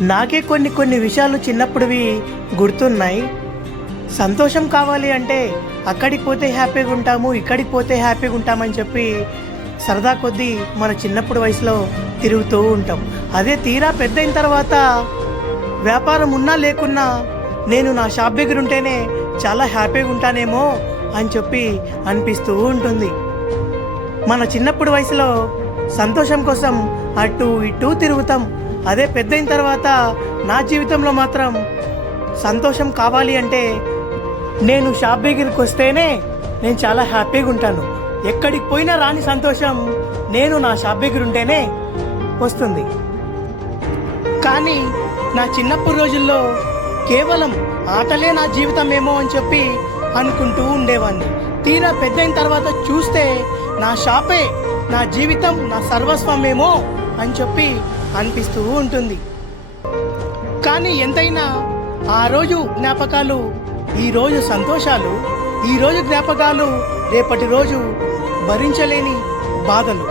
నాకే కొన్ని కొన్ని విషయాలు చిన్నప్పుడువి గుర్తున్నాయి. సంతోషం కావాలి అంటే అక్కడికి పోతే హ్యాపీగా ఉంటాము, ఇక్కడికి పోతే హ్యాపీగా ఉంటామని చెప్పి సరదా కొద్దీ మన చిన్నప్పుడు వయసులో తిరుగుతూ ఉంటాం. అదే తీరా పెద్దయిన తర్వాత వ్యాపారం ఉన్నా లేకున్నా నేను నా షాప్ దగ్గర ఉంటేనే చాలా హ్యాపీగా ఉంటానేమో అని చెప్పి అనిపిస్తూ ఉంటుంది. మన చిన్నప్పుడు వయసులో సంతోషం కోసం అటు ఇటు తిరుగుతాం. అదే పెద్దయిన తర్వాత నా జీవితంలో మాత్రం సంతోషం కావాలి అంటే నేను షాప్ దగ్గరికి వస్తేనే నేను చాలా హ్యాపీగా ఉంటాను. ఎక్కడికి పోయినా రాని సంతోషం నేను నా షాప్ దగ్గర ఉంటేనే వస్తుంది. కానీ నా చిన్నప్పుడు రోజుల్లో కేవలం ఆటలే నా జీవితం ఏమో అని చెప్పి అనుకుంటూ ఉండేవాడిని. తీరా పెద్దయిన తర్వాత చూస్తే నా షాపే నా జీవితం, నా సర్వస్వమేమో అని చెప్పి అనిపిస్తూ ఉంటుంది. కానీ ఎంతైనా ఆ రోజు జ్ఞాపకాలు, ఈరోజు సంతోషాలు, ఈరోజు జ్ఞాపకాలు, రేపటి రోజు భరించలేని బాధలు.